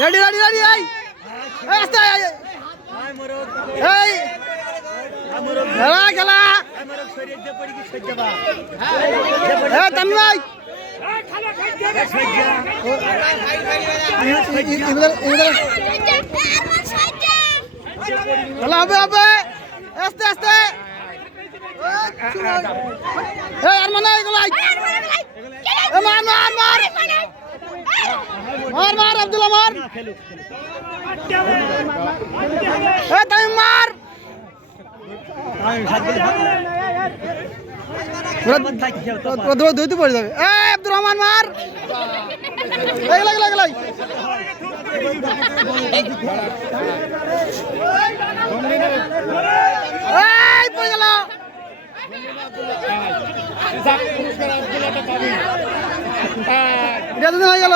ready ready ready এই আস্তে এই খেলা খেলা তামি ভাই খেলা হবে হবে আস্তে আস্তে আর মানে এগুলাই মার মার মার মার মার আব্দুল্লাহ মার তাই মার দৌড়তে পড়ে যাবে আব্দুর রহমান মার এগুলাই এগুলাই এই পড়ে গেল এটা হয়ে গেল